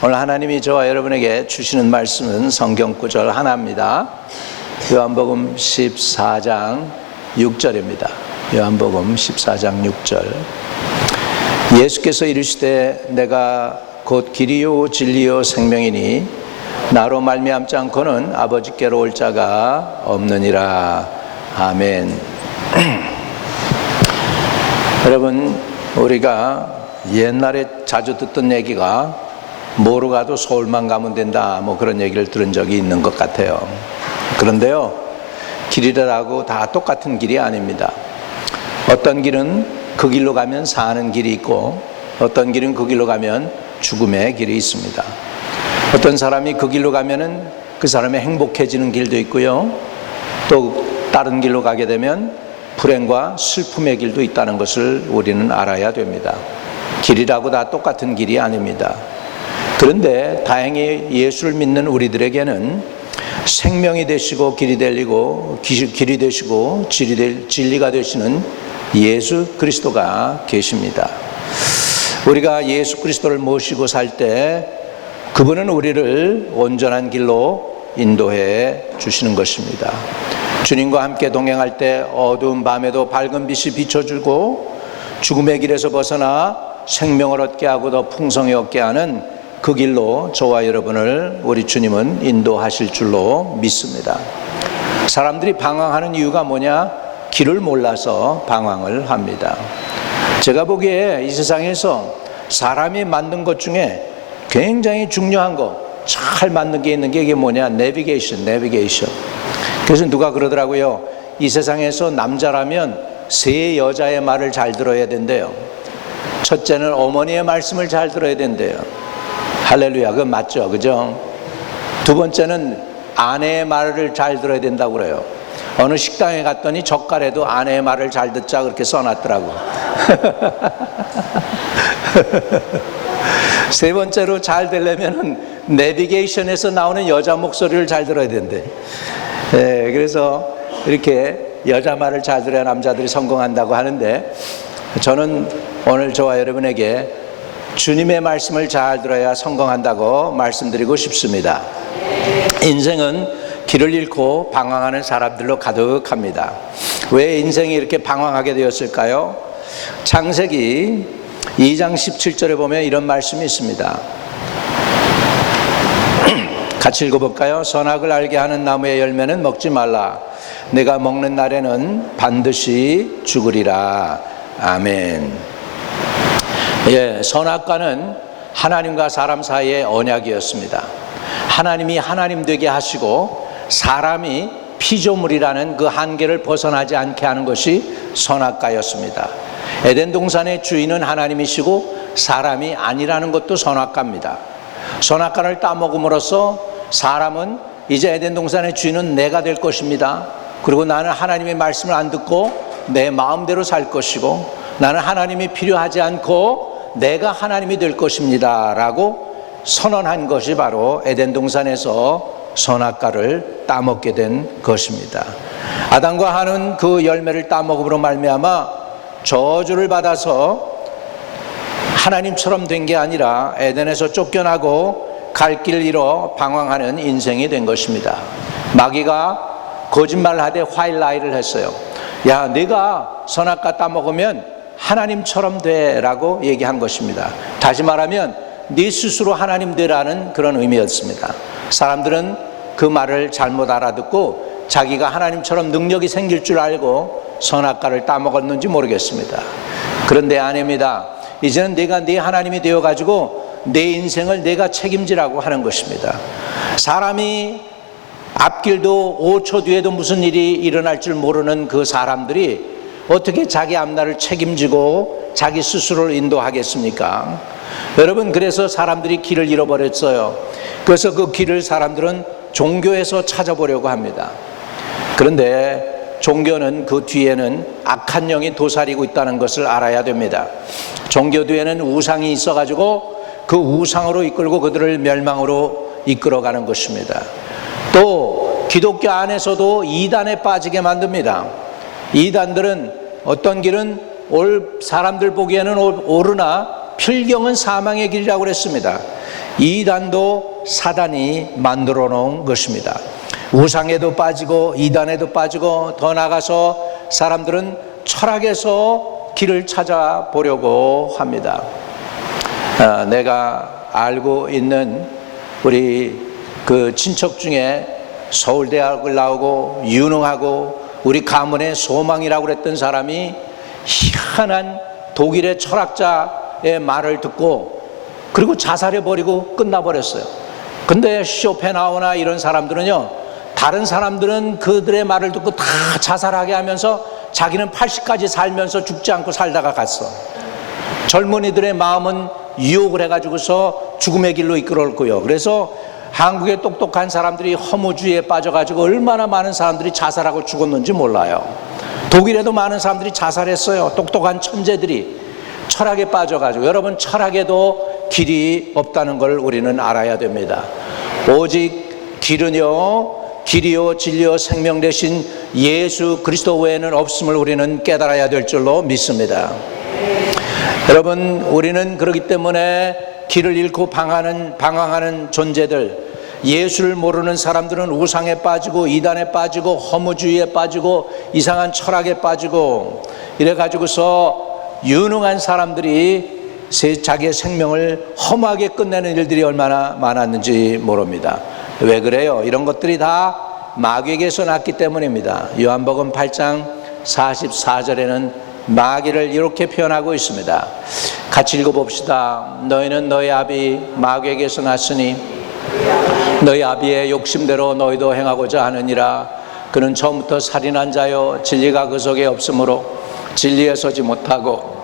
오늘 하나님이 저와 여러분에게 주시는 말씀은 성경 구절 하나입니다. 요한복음 14장 6절입니다. 요한복음 14장 6절. 예수께서 이르시되 내가 곧 길이요 진리요 생명이니 나로 말미암지 않고는 아버지께로 올 자가 없느니라. 아멘. 여러분, 우리가 옛날에 자주 듣던 얘기가 뭐로 가도 서울만 가면 된다, 뭐 그런 얘기를 들은 적이 있는 것 같아요. 그런데요, 길이라고 다 똑같은 길이 아닙니다. 어떤 길은 그 길로 가면 사는 길이 있고, 어떤 길은 그 길로 가면 죽음의 길이 있습니다. 어떤 사람이 그 길로 가면은 그 사람이 행복해지는 길도 있고요, 또 다른 길로 가게 되면 불행과 슬픔의 길도 있다는 것을 우리는 알아야 됩니다. 길이라고 다 똑같은 길이 아닙니다. 그런데 다행히 예수를 믿는 우리들에게는 생명이 되시고 길이 되시고 진리가 되시는 예수 그리스도가 계십니다. 우리가 예수 그리스도를 모시고 살 때 그분은 우리를 온전한 길로 인도해 주시는 것입니다. 주님과 함께 동행할 때 어두운 밤에도 밝은 빛이 비춰주고 죽음의 길에서 벗어나 생명을 얻게 하고 더 풍성히 얻게 하는 그 길로 저와 여러분을 우리 주님은 인도하실 줄로 믿습니다. 사람들이 방황하는 이유가 뭐냐? 길을 몰라서 방황을 합니다. 제가 보기에 이 세상에서 사람이 만든 것 중에 굉장히 중요한 거, 잘 만든 게 있는 게 이게 뭐냐? 내비게이션. 그래서 누가 그러더라고요. 이 세상에서 남자라면 세 여자의 말을 잘 들어야 된대요. 첫째는 어머니의 말씀을 잘 들어야 된대요. 할렐루야, 그건 맞죠, 그죠? 두 번째는 아내의 말을 잘 들어야 된다고 그래요. 어느 식당에 갔더니 젓갈에도 아내의 말을 잘 듣자 그렇게 써놨더라고. 세 번째로 잘 되려면 내비게이션에서 나오는 여자 목소리를 잘 들어야 된대. 네, 그래서 이렇게 여자 말을 잘 들어야 남자들이 성공한다고 하는데, 저는 오늘 저와 여러분에게 주님의 말씀을 잘 들어야 성공한다고 말씀드리고 싶습니다. 인생은 길을 잃고 방황하는 사람들로 가득합니다. 왜 인생이 이렇게 방황하게 되었을까요? 창세기 2장 17절에 보면 이런 말씀이 있습니다. 같이 읽어볼까요? 선악을 알게 하는 나무의 열매는 먹지 말라. 내가 먹는 날에는 반드시 죽으리라. 아멘. 예, 선악과는 하나님과 사람 사이의 언약이었습니다. 하나님이 하나님 되게 하시고 사람이 피조물이라는 그 한계를 벗어나지 않게 하는 것이 선악과였습니다. 에덴 동산의 주인은 하나님이시고 사람이 아니라는 것도 선악과입니다. 선악과를 따먹음으로써 사람은 이제 에덴 동산의 주인은 내가 될 것입니다. 그리고 나는 하나님의 말씀을 안 듣고 내 마음대로 살 것이고, 나는 하나님이 필요하지 않고 내가 하나님이 될 것입니다 라고 선언한 것이 바로 에덴 동산에서 선악과를 따먹게 된 것입니다. 아담과 하는 그 열매를 따먹음으로 말미암아 저주를 받아서 하나님처럼 된 게 아니라 에덴에서 쫓겨나고 갈 길을 잃어 방황하는 인생이 된 것입니다. 마귀가 거짓말하되 화일라이를 했어요. 야, 네가 선악과 따먹으면 하나님처럼 되라고 얘기한 것입니다. 다시 말하면 네 스스로 하나님 되라는 그런 의미였습니다. 사람들은 그 말을 잘못 알아듣고 자기가 하나님처럼 능력이 생길 줄 알고 선악과를 따먹었는지 모르겠습니다. 그런데 아닙니다. 이제는 내가 네 하나님이 되어가지고 내 인생을 내가 책임지라고 하는 것입니다. 사람이 앞길도 5초 뒤에도 무슨 일이 일어날 줄 모르는 그 사람들이 어떻게 자기 앞날을 책임지고 자기 스스로를 인도하겠습니까? 여러분, 그래서 사람들이 길을 잃어버렸어요. 그래서 그 길을 사람들은 종교에서 찾아보려고 합니다. 그런데 종교는 그 뒤에는 악한 영이 도사리고 있다는 것을 알아야 됩니다. 종교 뒤에는 우상이 있어가지고 그 우상으로 이끌고 그들을 멸망으로 이끌어가는 것입니다. 또 기독교 안에서도 이단에 빠지게 만듭니다. 이단들은 어떤 길은 사람들 보기에는 오르나 필경은 사망의 길이라고 그랬습니다. 이단도 사단이 만들어 놓은 것입니다. 우상에도 빠지고 이단에도 빠지고 더 나아가서 사람들은 철학에서 길을 찾아보려고 합니다. 내가 알고 있는 우리 그 친척 중에 서울대학을 나오고 유능하고 우리 가문의 소망이라고 그랬던 사람이 희한한 독일의 철학자의 말을 듣고 그리고 자살해버리고 끝나버렸어요. 근데 쇼펜하우나 이런 사람들은요, 다른 사람들은 그들의 말을 듣고 다 자살하게 하면서 자기는 80까지 살면서 죽지 않고 살다가 갔어. 젊은이들의 마음은 유혹을 해가지고서 죽음의 길로 이끌어올고요. 그래서 한국의 똑똑한 사람들이 허무주의에 빠져가지고 얼마나 많은 사람들이 자살하고 죽었는지 몰라요. 독일에도 많은 사람들이 자살했어요. 똑똑한 천재들이 철학에 빠져가지고. 여러분, 철학에도 길이 없다는 걸 우리는 알아야 됩니다. 오직 길은요, 길이요 진리요 생명 되신 예수 그리스도 외에는 없음을 우리는 깨달아야 될 줄로 믿습니다. 여러분, 우리는 그렇기 때문에 길을 잃고 방황하는 존재들, 예수를 모르는 사람들은 우상에 빠지고 이단에 빠지고 허무주의에 빠지고 이상한 철학에 빠지고 이래가지고서 유능한 사람들이 자기의 생명을 허무하게 끝내는 일들이 얼마나 많았는지 모릅니다. 왜 그래요? 이런 것들이 다 마귀에게서 났기 때문입니다. 요한복음 8장 44절에는 마귀를 이렇게 표현하고 있습니다. 같이 읽어봅시다. 너희는 너희 아비 마귀에게서 났으니 너희 아비의 욕심대로 너희도 행하고자 하느니라. 그는 처음부터 살인한 자요 진리가 그 속에 없으므로 진리에 서지 못하고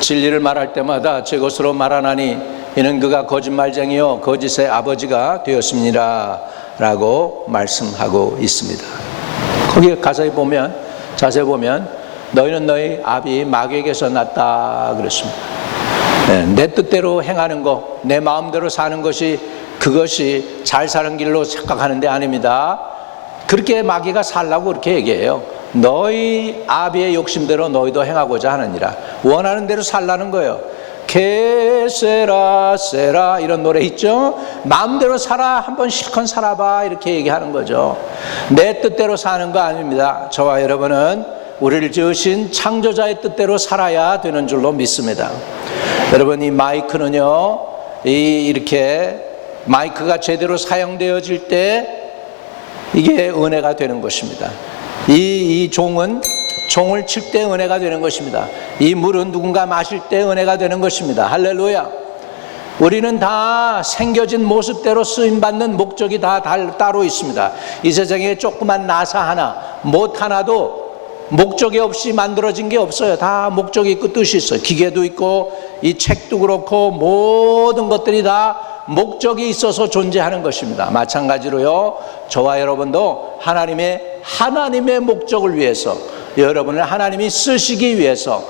진리를 말할 때마다 제 것으로 말하나니 이는 그가 거짓말쟁이요 거짓의 아버지가 되었습니다 라고 말씀하고 있습니다. 거기에 자세히 보면 너희는 너희 아비 마귀에게서 났다 그랬습니다. 내 뜻대로 행하는 것, 내 마음대로 사는 것이 그것이 잘 사는 길로 착각하는 데 아닙니다. 그렇게 마귀가 살라고 그렇게 얘기해요. 너희 아비의 욕심대로 너희도 행하고자 하느니라. 원하는 대로 살라는 거예요. 케세라 세라 이런 노래 있죠. 마음대로 살아, 한번 실컷 살아봐 이렇게 얘기하는 거죠. 내 뜻대로 사는 거 아닙니다. 저와 여러분은 우리를 지으신 창조자의 뜻대로 살아야 되는 줄로 믿습니다. 여러분, 이 마이크는요, 이렇게 마이크가 제대로 사용되어질 때 이게 은혜가 되는 것입니다. 이 종을 칠 때 은혜가 되는 것입니다. 이 물은 누군가 마실 때 은혜가 되는 것입니다. 할렐루야. 우리는 다 생겨진 모습대로 쓰임받는 목적이 다 따로 있습니다. 이 세상에 조그만 나사 하나, 못 하나도 목적이 없이 만들어진 게 없어요. 다 목적이 있고 뜻이 있어요. 기계도 있고 이 책도 그렇고 모든 것들이 다 목적이 있어서 존재하는 것입니다. 마찬가지로요, 저와 여러분도 하나님의 목적을 위해서, 여러분을 하나님이 쓰시기 위해서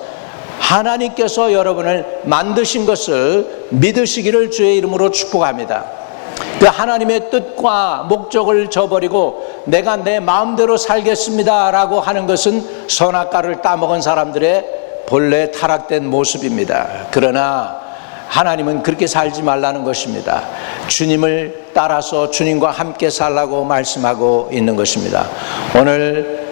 하나님께서 여러분을 만드신 것을 믿으시기를 주의 이름으로 축복합니다. 그 하나님의 뜻과 목적을 저버리고 내가 내 마음대로 살겠습니다 라고 하는 것은 선악과를 따먹은 사람들의 본래 타락된 모습입니다. 그러나 하나님은 그렇게 살지 말라는 것입니다. 주님을 따라서 주님과 함께 살라고 말씀하고 있는 것입니다. 오늘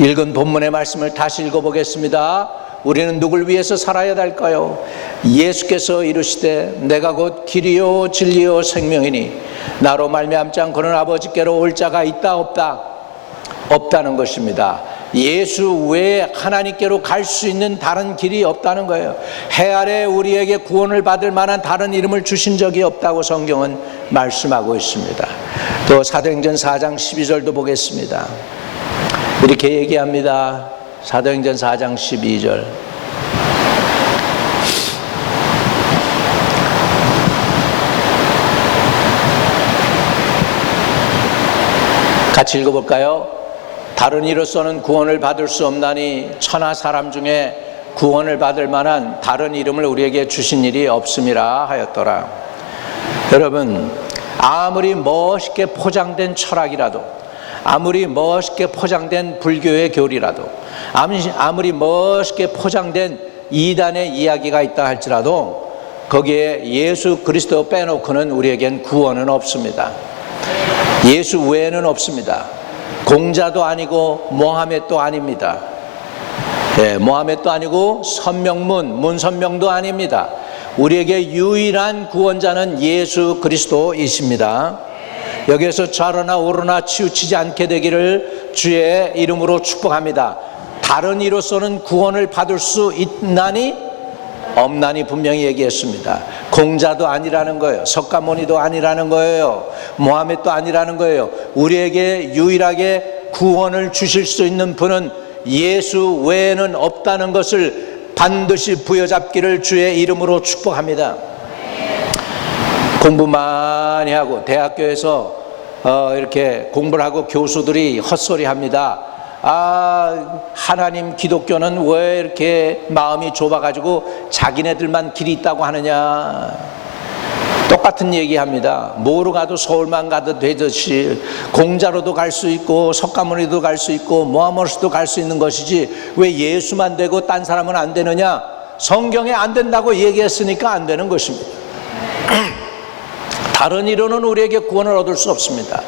읽은 본문의 말씀을 다시 읽어보겠습니다. 우리는 누굴 위해서 살아야 할까요? 예수께서 이르시되 내가 곧 길이요 진리요 생명이니 나로 말미암지 않고는 아버지께로 올 자가 있다 없다? 없다는 것입니다. 예수 외에 하나님께로 갈 수 있는 다른 길이 없다는 거예요. 해 아래 우리에게 구원을 받을 만한 다른 이름을 주신 적이 없다고 성경은 말씀하고 있습니다. 또 사도행전 4장 12절도 보겠습니다. 이렇게 얘기합니다. 사도행전 4장 12절. 같이 읽어볼까요? 다른 이로서는 구원을 받을 수 없나니 천하 사람 중에 구원을 받을 만한 다른 이름을 우리에게 주신 일이 없음이라 하였더라. 여러분, 아무리 멋있게 포장된 철학이라도, 아무리 멋있게 포장된 불교의 교리라도, 아무리 멋있게 포장된 이단의 이야기가 있다 할지라도 거기에 예수 그리스도 빼놓고는 우리에겐 구원은 없습니다. 예수 외에는 없습니다. 공자도 아니고 모하멧도 아닙니다. 모하멧도 아니고 문선명도 아닙니다. 우리에게 유일한 구원자는 예수 그리스도이십니다. 여기에서 좌로나 우로나 치우치지 않게 되기를 주의 이름으로 축복합니다. 다른 이로서는 구원을 받을 수 있나니 없나니 분명히 얘기했습니다. 공자도 아니라는 거예요. 석가모니도 아니라는 거예요. 모하멧도 아니라는 거예요. 우리에게 유일하게 구원을 주실 수 있는 분은 예수 외에는 없다는 것을 반드시 부여잡기를 주의 이름으로 축복합니다. 공부 많이 하고 대학교에서 이렇게 공부를 하고 교수들이 헛소리합니다. 하나님 기독교는 왜 이렇게 마음이 좁아가지고 자기네들만 길이 있다고 하느냐. 똑같은 얘기합니다. 뭐로 가도 서울만 가도 되듯이 공자로도 갈 수 있고 석가모니도 갈 수 있고 모하메스도 갈 수 있는 것이지 왜 예수만 되고 딴 사람은 안 되느냐. 성경에 안 된다고 얘기했으니까 안 되는 것입니다. 다른 이로는 우리에게 구원을 얻을 수 없습니다.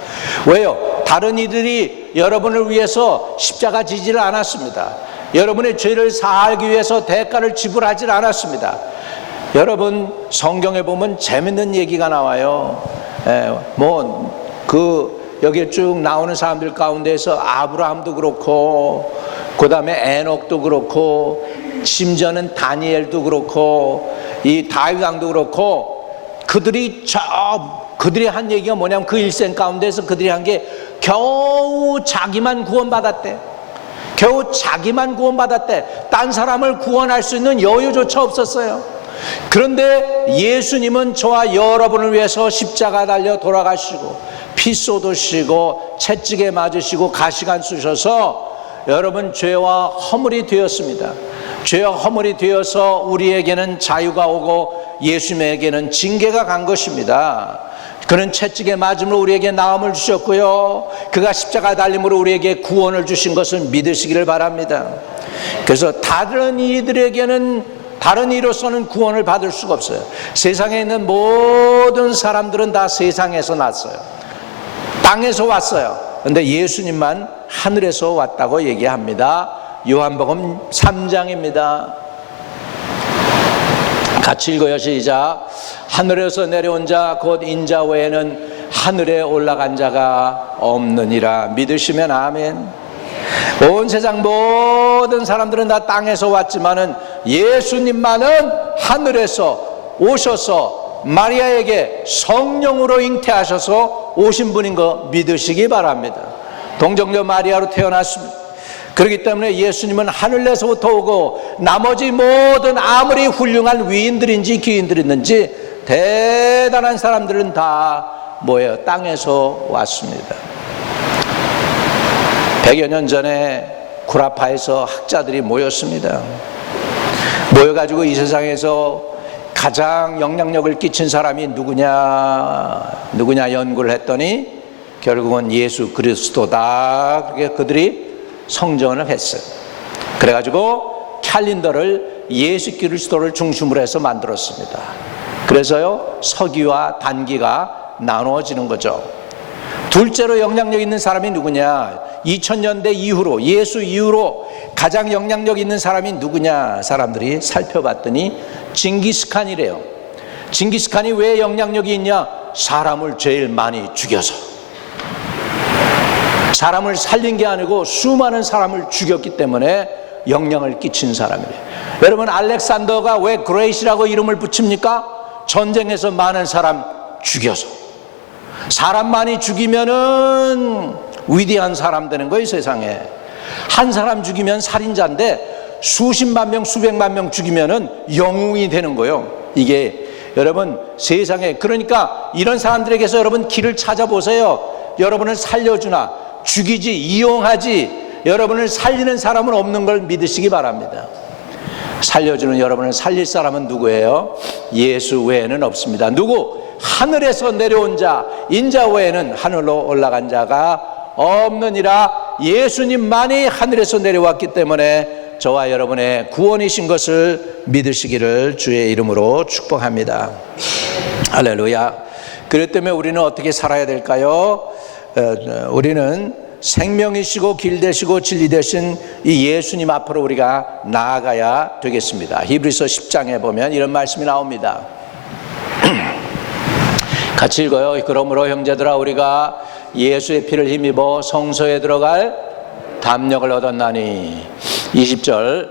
왜요? 다른 이들이 여러분을 위해서 십자가 지지를 않았습니다. 여러분의 죄를 사하기 위해서 대가를 지불하지 않았습니다. 여러분 성경에 보면 재밌는 얘기가 나와요. 여기 쭉 나오는 사람들 가운데서 아브라함도 그렇고 그 다음에 에녹도 그렇고 심지어는 다니엘도 그렇고 이 다윗 왕도 그렇고 그들이 한 얘기가 뭐냐면 그 일생 가운데서 그들이 한 게 겨우 자기만 구원받았대. 겨우 자기만 구원받았대. 딴 사람을 구원할 수 있는 여유조차 없었어요. 그런데 예수님은 저와 여러분을 위해서 십자가 달려 돌아가시고 피 쏟으시고 채찍에 맞으시고 가시관 쑤셔서 여러분 죄와 허물이 되었습니다. 죄와 허물이 되어서 우리에게는 자유가 오고 예수님에게는 징계가 간 것입니다. 그는 채찍에 맞음으로 우리에게 나음을 주셨고요. 그가 십자가 달림으로 우리에게 구원을 주신 것을 믿으시기를 바랍니다. 그래서 다른 이로서는 구원을 받을 수가 없어요. 세상에 있는 모든 사람들은 다 세상에서 났어요. 땅에서 왔어요. 그런데 예수님만 하늘에서 왔다고 얘기합니다. 요한복음 3장입니다. 같이 읽어요. 시작. 하늘에서 내려온 자 곧 인자 외에는 하늘에 올라간 자가 없느니라. 믿으시면 아멘. 온 세상 모든 사람들은 다 땅에서 왔지만은 예수님만은 하늘에서 오셔서 마리아에게 성령으로 잉태하셔서 오신 분인 거 믿으시기 바랍니다. 동정녀 마리아로 태어났습니다. 그렇기 때문에 예수님은 하늘에서부터 오고 나머지 모든 아무리 훌륭한 위인들인지 귀인들이든지 대단한 사람들은 다 뭐예요? 땅에서 왔습니다. 100여 년 전에 구라파에서 학자들이 모였습니다. 모여가지고 이 세상에서 가장 영향력을 끼친 사람이 누구냐 연구를 했더니 결국은 예수 그리스도다. 그렇게 그들이 성전을 했어요. 그래가지고 캘린더를 예수 그리스도를 중심으로 해서 만들었습니다. 그래서요 서기와 단기가 나누어지는 거죠. 둘째로 영향력 있는 사람이 누구냐? 2000년대 이후로 예수 이후로 가장 영향력 있는 사람이 누구냐? 사람들이 살펴봤더니 징기스칸이래요. 징기스칸이 왜 영향력이 있냐? 사람을 제일 많이 죽여서. 사람을 살린 게 아니고 수많은 사람을 죽였기 때문에 영향을 끼친 사람이래요. 여러분 알렉산더가 왜 그레이시라고 이름을 붙입니까? 전쟁에서 많은 사람 죽여서. 사람 많이 죽이면은 위대한 사람 되는 거예요. 세상에 한 사람 죽이면 살인자인데 수십만 명 수백만 명 죽이면은 영웅이 되는 거예요. 이게 여러분 세상에 그러니까 이런 사람들에게서 여러분 길을 찾아보세요. 여러분을 살려주나 죽이지 이용하지 여러분을 살리는 사람은 없는 걸 믿으시기 바랍니다. 살려주는 여러분을 살릴 사람은 누구예요? 예수 외에는 없습니다. 누구? 하늘에서 내려온 자 인자 외에는 하늘로 올라간 자가 없느니라. 예수님만이 하늘에서 내려왔기 때문에 저와 여러분의 구원이신 것을 믿으시기를 주의 이름으로 축복합니다. 할렐루야. 그렇기 때문에 우리는 어떻게 살아야 될까요? 우리는 생명이시고 길 되시고 진리 되신 이 예수님 앞으로 우리가 나아가야 되겠습니다. 히브리서 10장에 보면 이런 말씀이 나옵니다. 같이 읽어요. 그러므로 형제들아 우리가 예수의 피를 힘입어 성소에 들어갈 담력을 얻었나니. 20절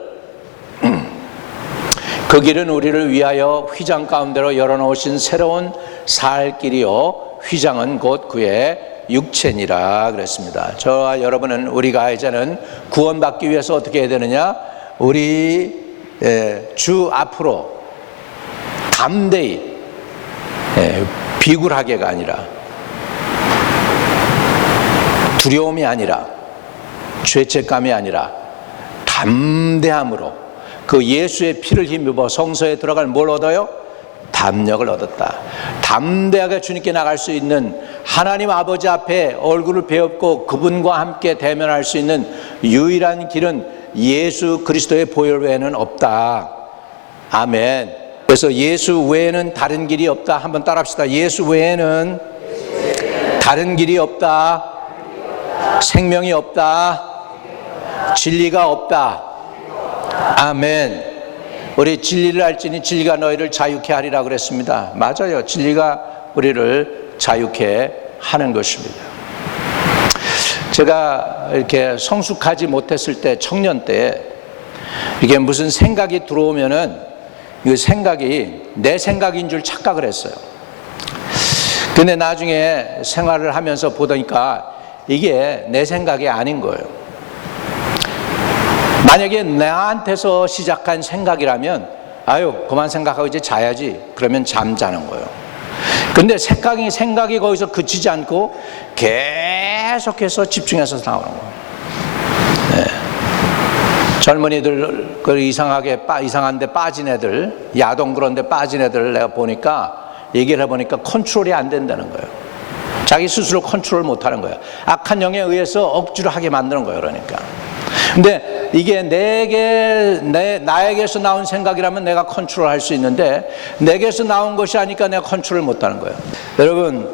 그 길은 우리를 위하여 휘장 가운데로 열어놓으신 새로운 살 길이요 휘장은 곧 그의 육체니라 그랬습니다. 저와 여러분은 우리가 이제는 구원받기 위해서 어떻게 해야 되느냐? 우리 주 앞으로 담대히 비굴하게가 아니라 두려움이 아니라 죄책감이 아니라 담대함으로 그 예수의 피를 힘입어 성소에 들어갈 뭘 얻어요? 담력을 얻었다. 담대하게 주님께 나갈 수 있는 하나님 아버지 앞에 얼굴을 베엎고 그분과 함께 대면할 수 있는 유일한 길은 예수 그리스도의 보혈 외에는 없다. 아멘. 그래서 예수 외에는 다른 길이 없다. 한번 따라합시다. 예수 외에는 다른 길이 없다. 생명이 없다. 진리가 없다. 아멘. 우리 진리를 알지니 진리가 너희를 자유케 하리라 그랬습니다. 맞아요. 진리가 우리를 자유케 하는 것입니다. 제가 이렇게 성숙하지 못했을 때, 청년 때 이게 무슨 생각이 들어오면은 이 생각이 내 생각인 줄 착각을 했어요. 근데 나중에 생활을 하면서 보니까 이게 내 생각이 아닌 거예요. 만약에 나한테서 시작한 생각이라면 아유 그만 생각하고 이제 자야지 그러면 잠자는 거예요. 근데 생각이 거기서 그치지 않고 계속해서 집중해서 나오는 거예요. 네. 젊은이들 그 이상한데 빠진 애들, 야동 그런 데 빠진 애들 내가 보니까 얘기를 해보니까 컨트롤이 안 된다는 거예요. 자기 스스로 컨트롤 못하는 거예요. 악한 영에 의해서 억지로 하게 만드는 거예요. 그러니까 근데 이게 나에게서 나온 생각이라면 내가 컨트롤할 수 있는데 내게서 나온 것이 아니까 내가 컨트롤 못하는 거예요. 여러분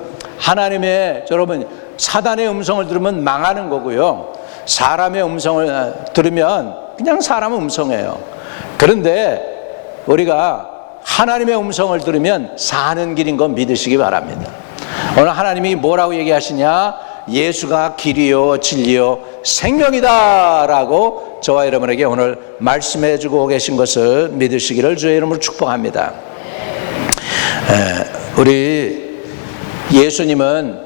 사단의 음성을 들으면 망하는 거고요. 사람의 음성을 들으면 그냥 사람은 음성이에요. 그런데 우리가 하나님의 음성을 들으면 사는 길인 건 믿으시기 바랍니다. 오늘 하나님이 뭐라고 얘기하시냐? 예수가 길이요 진리요 생명이다 라고 저와 여러분에게 오늘 말씀해 주고 계신 것을 믿으시기를 주의 이름으로 축복합니다. 우리 예수님은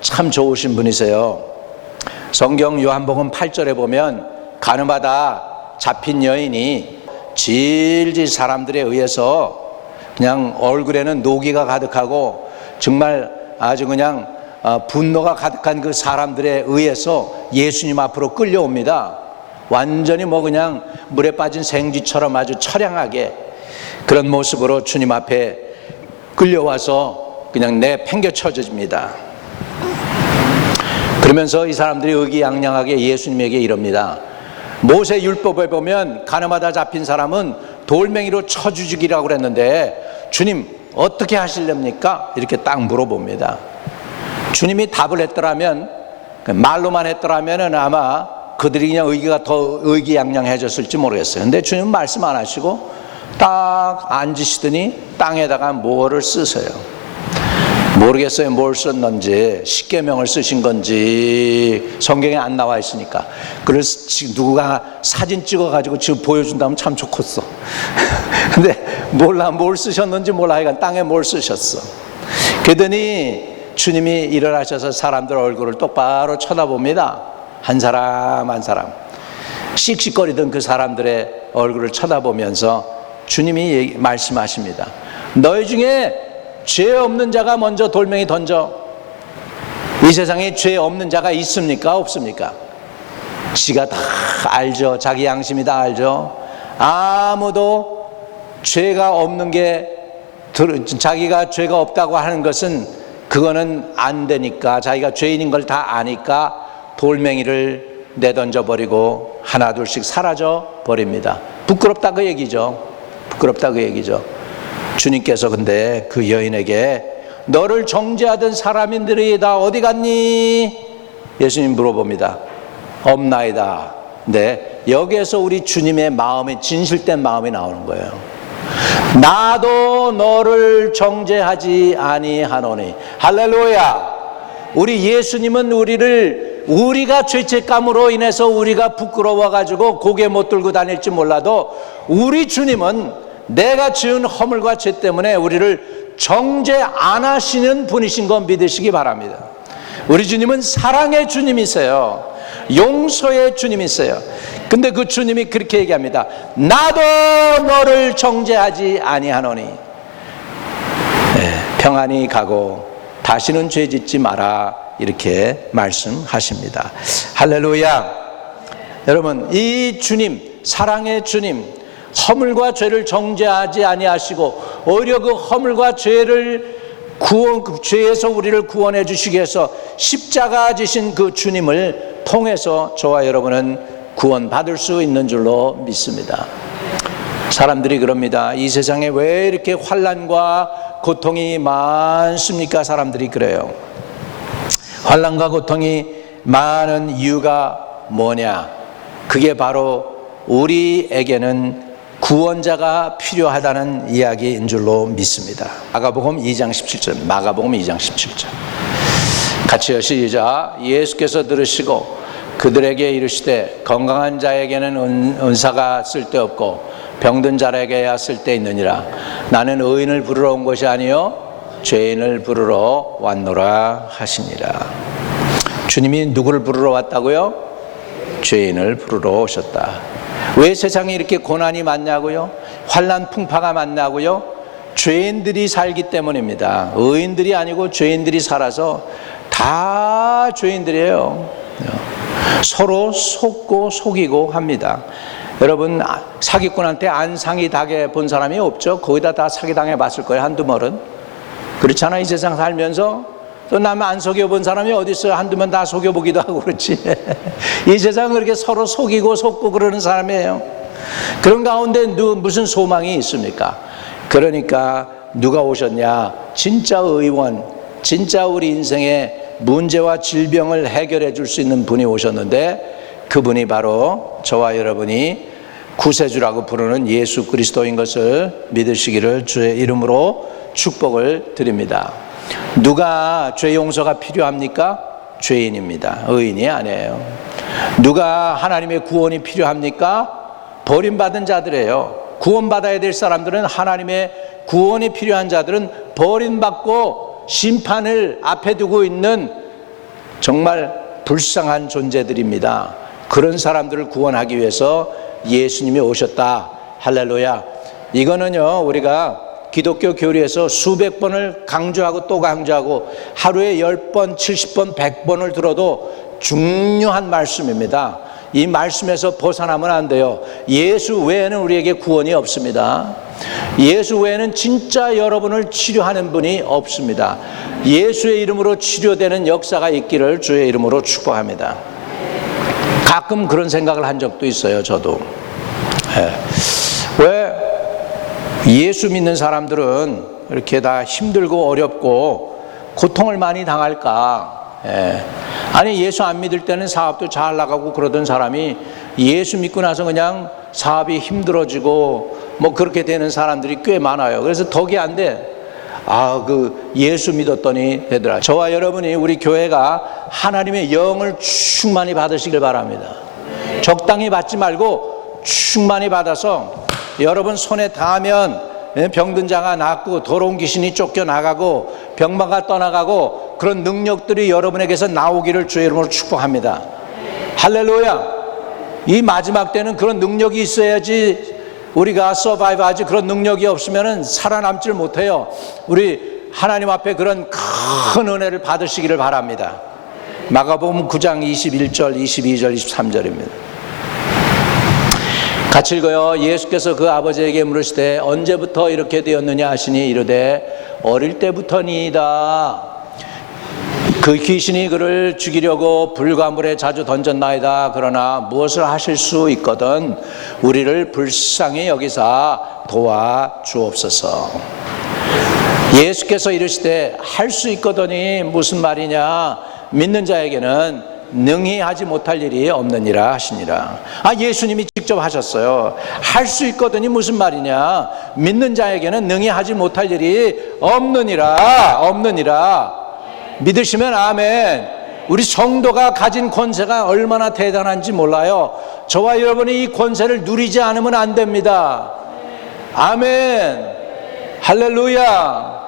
참 좋으신 분이세요. 성경 요한복음 8절에 보면 가늠하다 잡힌 여인이 질질 사람들에 의해서 그냥 얼굴에는 노기가 가득하고 정말 아주 그냥 분노가 가득한 그 사람들에 의해서 예수님 앞으로 끌려옵니다. 완전히 그냥 물에 빠진 생쥐처럼 아주 처량하게 그런 모습으로 주님 앞에 끌려와서 그냥 내팽개쳐집니다. 그러면서 이 사람들이 의기양양하게 예수님에게 이럽니다. 모세 율법에 보면 가늠하다 잡힌 사람은 돌멩이로 쳐 죽이라고 그랬는데 주님 어떻게 하실랍니까? 이렇게 딱 물어봅니다. 주님이 답을 했더라면 말로만 했더라면 아마 그들이 그냥 의기가 더 의기양양해졌을지 모르겠어요. 근데 주님 말씀 안 하시고 딱 앉으시더니 땅에다가 뭐를 쓰세요. 모르겠어요. 뭘 썼는지 십계명을 쓰신 건지 성경에 안 나와 있으니까 그걸 누가 사진 찍어가지고 지금 보여준다면 참 좋겠어. 근데 몰라 뭘 쓰셨는지 몰라. 하여간 땅에 뭘 쓰셨어. 그러더니 주님이 일어나셔서 사람들 얼굴을 똑바로 쳐다봅니다. 한 사람 한 사람 씩씩거리던 그 사람들의 얼굴을 쳐다보면서 주님이 말씀하십니다. 너희 중에 죄 없는 자가 먼저 돌멩이 던져. 이 세상에 죄 없는 자가 있습니까? 없습니까? 지가 다 알죠. 자기 양심이 다 알죠. 아무도 죄가 없는 게 자기가 죄가 없다고 하는 것은 그거는 안 되니까 자기가 죄인인 걸 다 아니까 돌멩이를 내던져 버리고 하나둘씩 사라져 버립니다. 부끄럽다 그 얘기죠. 부끄럽다 그 얘기죠. 주님께서 근데 그 여인에게 너를 정죄하던 사람인들이 다 어디 갔니? 예수님 물어봅니다. 없나이다. 네, 여기에서 우리 주님의 마음이, 진실된 마음이 나오는 거예요. 나도 너를 정죄하지 아니하노니. 할렐루야. 우리 예수님은 우리가 죄책감으로 인해서 우리가 부끄러워가지고 고개 못 들고 다닐지 몰라도 우리 주님은 내가 지은 허물과 죄 때문에 우리를 정죄 안 하시는 분이신 거 믿으시기 바랍니다. 우리 주님은 사랑의 주님이세요. 용서의 주님이세요. 근데 그 주님이 그렇게 얘기합니다. 나도 너를 정죄하지 아니하노니. 네, 평안히 가고 다시는 죄 짓지 마라, 이렇게 말씀하십니다. 할렐루야. 여러분, 이 주님, 사랑의 주님, 허물과 죄를 정죄하지 아니하시고 오히려 그 허물과 죄에서 우리를 구원해 주시기 위해서 십자가 지신 그 주님을 통해서 저와 여러분은 구원받을 수 있는 줄로 믿습니다. 사람들이 그럽니다. 이 세상에 왜 이렇게 환난과 고통이 많습니까? 사람들이 그래요. 환난과 고통이 많은 이유가 뭐냐? 그게 바로 우리에게는 구원자가 필요하다는 이야기인 줄로 믿습니다. 마가복음 2장 17절. 마가복음 2장 17절. 같이요, 시작. 예수께서 들으시고 그들에게 이르시되 건강한 자에게는 은사가 쓸데없고 병든 자에게야 쓸데있느니라. 나는 의인을 부르러 온 것이 아니요 죄인을 부르러 왔노라 하시니라. 주님이 누구를 부르러 왔다고요? 죄인을 부르러 오셨다. 왜 세상에 이렇게 고난이 많냐고요? 환난 풍파가 많냐고요? 죄인들이 살기 때문입니다. 의인들이 아니고 죄인들이 살아서 다 죄인들이에요. 서로 속고 속이고 합니다. 여러분, 사기꾼한테 안상이 당해 본 사람이 없죠? 거기다 다 사기당해 봤을 거예요, 한두 번은. 그렇잖아. 이 세상 살면서 또 남 안 속여본 사람이 어디 있어요? 한두 번 다 속여보기도 하고 그렇지. 이 세상은 그렇게 서로 속이고 속고 그러는 사람이에요. 그런 가운데 무슨 소망이 있습니까? 그러니까 누가 오셨냐? 진짜 의원, 진짜 우리 인생의 문제와 질병을 해결해 줄 수 있는 분이 오셨는데 그분이 바로 저와 여러분이 구세주라고 부르는 예수 그리스도인 것을 믿으시기를 주의 이름으로 축복을 드립니다. 누가 죄 용서가 필요합니까? 죄인입니다. 의인이 아니에요. 누가 하나님의 구원이 필요합니까? 버림받은 자들이에요. 구원받아야 될 사람들은, 하나님의 구원이 필요한 자들은 버림받고 심판을 앞에 두고 있는 정말 불쌍한 존재들입니다. 그런 사람들을 구원하기 위해서 예수님이 오셨다. 할렐루야. 이거는요, 우리가 기독교 교리에서 수백 번을 강조하고 또 강조하고 하루에 10번, 70번, 100번을 들어도 중요한 말씀입니다. 이 말씀에서 벗어나면 안 돼요. 예수 외에는 우리에게 구원이 없습니다. 예수 외에는 진짜 여러분을 치료하는 분이 없습니다. 예수의 이름으로 치료되는 역사가 있기를 주의 이름으로 축복합니다. 가끔 그런 생각을 한 적도 있어요, 저도. 왜 예수 믿는 사람들은 이렇게 다 힘들고 어렵고 고통을 많이 당할까? 아니, 예수 안 믿을 때는 사업도 잘 나가고 그러던 사람이 예수 믿고 나서 그냥 사업이 힘들어지고 뭐 그렇게 되는 사람들이 꽤 많아요. 그래서 덕이 안 돼. 예수 믿었더니 얘들아, 저와 여러분이, 우리 교회가 하나님의 영을 충만히 받으시길 바랍니다. 적당히 받지 말고 충만히 받아서 여러분 손에 닿으면 병든 자가 낫고 더러운 귀신이 쫓겨나가고 병마가 떠나가고 그런 능력들이 여러분에게서 나오기를 주의 이름으로 축복합니다. 할렐루야. 이 마지막 때는 그런 능력이 있어야지 우리가 서바이브하지. 그런 능력이 없으면 살아남질 못해요. 우리 하나님 앞에 그런 큰 은혜를 받으시기를 바랍니다. 마가복음 9장 21절, 22절, 23절입니다. 같이 읽어요. 예수께서 그 아버지에게 물으시되 언제부터 이렇게 되었느냐 하시니 이르되 어릴 때부터니이다. 그 귀신이 그를 죽이려고 불과 물에 자주 던졌나이다. 그러나 무엇을 하실 수 있거든 우리를 불쌍히 여기사 도와주옵소서. 예수께서 이르시되 할 수 있거든이 무슨 말이냐? 믿는 자에게는 능히 하지 못할 일이 없느니라 하시니라. 예수님이 직접 하셨어요. 할 수 있거든이 무슨 말이냐? 믿는 자에게는 능히 하지 못할 일이 없느니라. 믿으시면 아멘. 우리 성도가 가진 권세가 얼마나 대단한지 몰라요. 저와 여러분이 이 권세를 누리지 않으면 안 됩니다. 아멘. 할렐루야.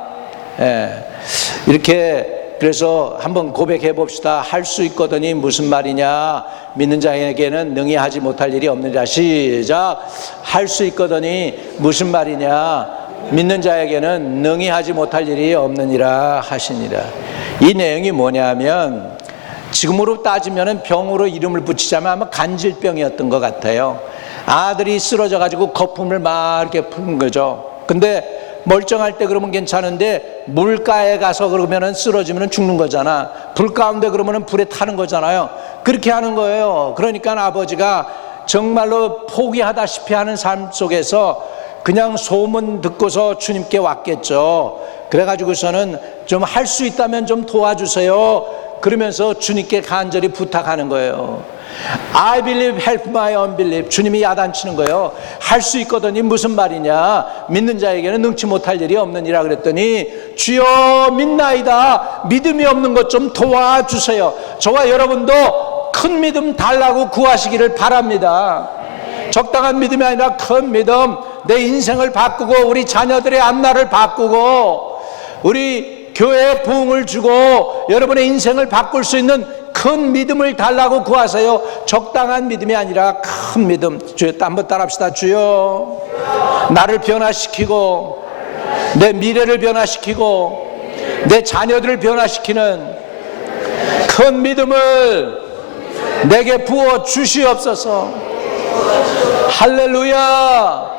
이렇게 그래서 한번 고백해 봅시다. 할 수 있거든이 무슨 말이냐? 믿는 자에게는 능히 하지 못할 일이 없느니라. 시작. 할 수 있거든이 무슨 말이냐? 믿는 자에게는 능히 하지 못할 일이 없느니라 하시니라. 이 내용이 뭐냐면 지금으로 따지면 병으로 이름을 붙이자면 아마 간질병이었던 것 같아요. 아들이 쓰러져 가지고 거품을 막 이렇게 푸는 거죠. 근데 멀쩡할 때 그러면 괜찮은데 물가에 가서 그러면은 쓰러지면 죽는 거잖아. 불 가운데 그러면은 불에 타는 거잖아요. 그렇게 하는 거예요. 그러니까 아버지가 정말로 포기하다시피 하는 삶 속에서 그냥 소문 듣고서 주님께 왔겠죠. 그래가지고서는 좀 할 수 있다면 좀 도와주세요. 그러면서 주님께 간절히 부탁하는 거예요. I believe, help my unbelief. 주님이 야단치는 거예요. 할 수 있거든이 무슨 말이냐? 믿는 자에게는 능치 못할 일이 없느니라 그랬더니 주여 믿나이다. 믿음이 없는 것 좀 도와주세요. 저와 여러분도 큰 믿음 달라고 구하시기를 바랍니다. 적당한 믿음이 아니라 큰 믿음, 내 인생을 바꾸고 우리 자녀들의 앞날을 바꾸고 우리 교회에 부흥을 주고 여러분의 인생을 바꿀 수 있는 큰 믿음을 달라고 구하세요. 적당한 믿음이 아니라 큰 믿음. 주여 한번 따라합시다. 주여 나를 변화시키고 내 미래를 변화시키고 내 자녀들을 변화시키는 큰 믿음을 내게 부어 주시옵소서. 할렐루야.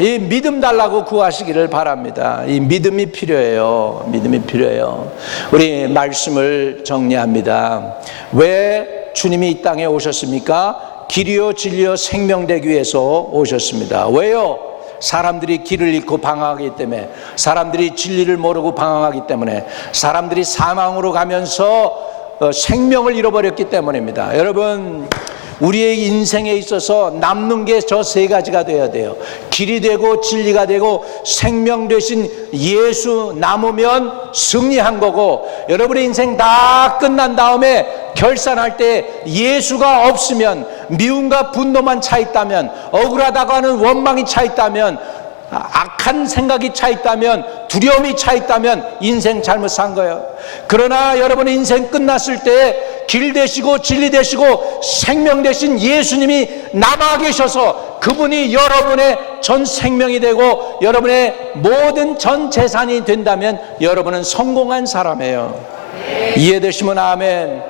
이 믿음 달라고 구하시기를 바랍니다. 이 믿음이 필요해요. 믿음이 필요해요. 우리 말씀을 정리합니다. 왜 주님이 이 땅에 오셨습니까? 길이요 진리요 생명 되기 위해서 오셨습니다. 왜요? 사람들이 길을 잃고 방황하기 때문에, 사람들이 진리를 모르고 방황하기 때문에, 사람들이 사망으로 가면서 생명을 잃어버렸기 때문입니다. 여러분, 우리의 인생에 있어서 남는 게 저 세 가지가 되어야 돼요. 길이 되고 진리가 되고 생명 되신 예수 남으면 승리한 거고, 여러분의 인생 다 끝난 다음에 결산할 때 예수가 없으면, 미움과 분노만 차 있다면, 억울하다고 하는 원망이 차 있다면, 악한 생각이 차 있다면, 두려움이 차 있다면 인생 잘못 산 거예요. 그러나 여러분의 인생 끝났을 때 길 되시고 진리 되시고 생명 되신 예수님이 남아 계셔서 그분이 여러분의 전 생명이 되고 여러분의 모든 전 재산이 된다면 여러분은 성공한 사람이에요. 이해되시면 아멘.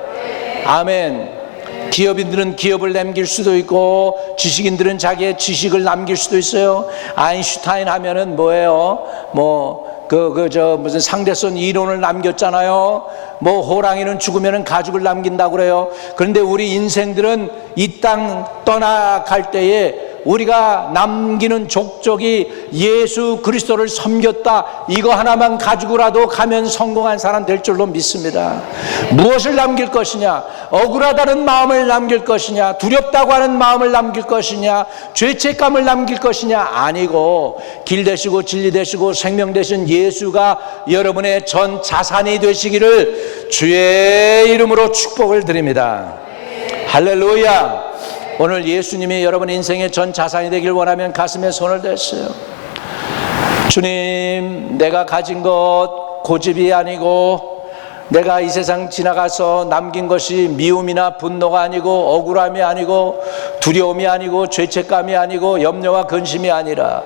아멘. 기업인들은 기업을 남길 수도 있고 지식인들은 자기의 지식을 남길 수도 있어요. 아인슈타인 하면은 뭐예요? 무슨 상대성 이론을 남겼잖아요. 호랑이는 죽으면 가죽을 남긴다고 그래요. 그런데 우리 인생들은 이 땅 떠나갈 때에 우리가 남기는 족적이 예수 그리스도를 섬겼다, 이거 하나만 가지고라도 가면 성공한 사람 될 줄로 믿습니다. 무엇을 남길 것이냐? 억울하다는 마음을 남길 것이냐? 두렵다고 하는 마음을 남길 것이냐? 죄책감을 남길 것이냐? 아니고 길 되시고 진리 되시고 생명 되신 예수가 여러분의 전 자산이 되시기를 주의 이름으로 축복을 드립니다. 할렐루야. 오늘 예수님이 여러분 인생의 전 자산이 되길 원하면 가슴에 손을 대세요. 주님, 내가 가진 것 고집이 아니고 내가 이 세상 지나가서 남긴 것이 미움이나 분노가 아니고 억울함이 아니고 두려움이 아니고 죄책감이 아니고 염려와 근심이 아니라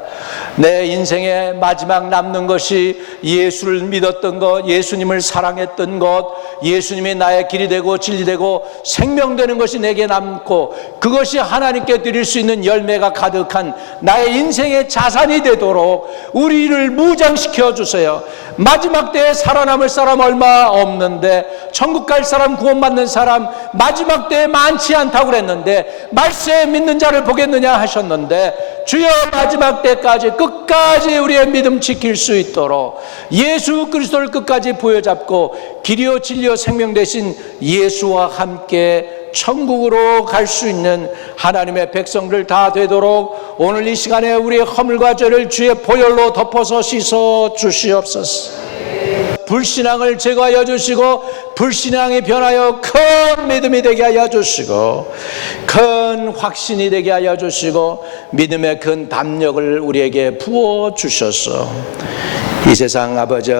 내 인생의 마지막 남는 것이 예수를 믿었던 것, 예수님을 사랑했던 것, 예수님이 나의 길이 되고 진리 되고 생명 되는 것이 내게 남고 그것이 하나님께 드릴 수 있는 열매가 가득한 나의 인생의 자산이 되도록 우리를 무장시켜 주세요. 마지막 때에 살아남을 사람 얼마 없는데, 천국 갈 사람, 구원받는 사람 마지막 때에 많지 않다고 그랬는데, 말세에 믿는 자를 보겠느냐 하셨는데, 주여 마지막 때까지 끝까지 우리의 믿음 지킬 수 있도록 예수 그리스도를 끝까지 부여잡고 길이요 진리요 생명 되신 예수와 함께 천국으로 갈 수 있는 하나님의 백성들 다 되도록 오늘 이 시간에 우리의 허물과 죄를 주의 보혈로 덮어서 씻어 주시옵소서. 불신앙을 제거하여 주시고 불신앙이 변하여 큰 믿음이 되게 하여 주시고 큰 확신이 되게 하여 주시고 믿음의 큰 담력을 우리에게 부어 주셔서 이 세상 아버지,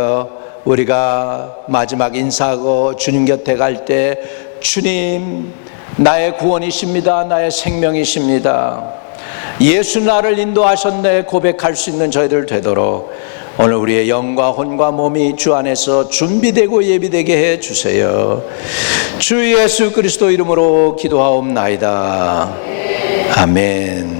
우리가 마지막 인사하고 주님 곁에 갈 때 주님 나의 구원이십니다, 나의 생명이십니다, 예수 나를 인도하셨네 고백할 수 있는 저희들 되도록 오늘 우리의 영과 혼과 몸이 주 안에서 준비되고 예비되게 해 주세요. 주 예수 그리스도 이름으로 기도하옵나이다. 아멘.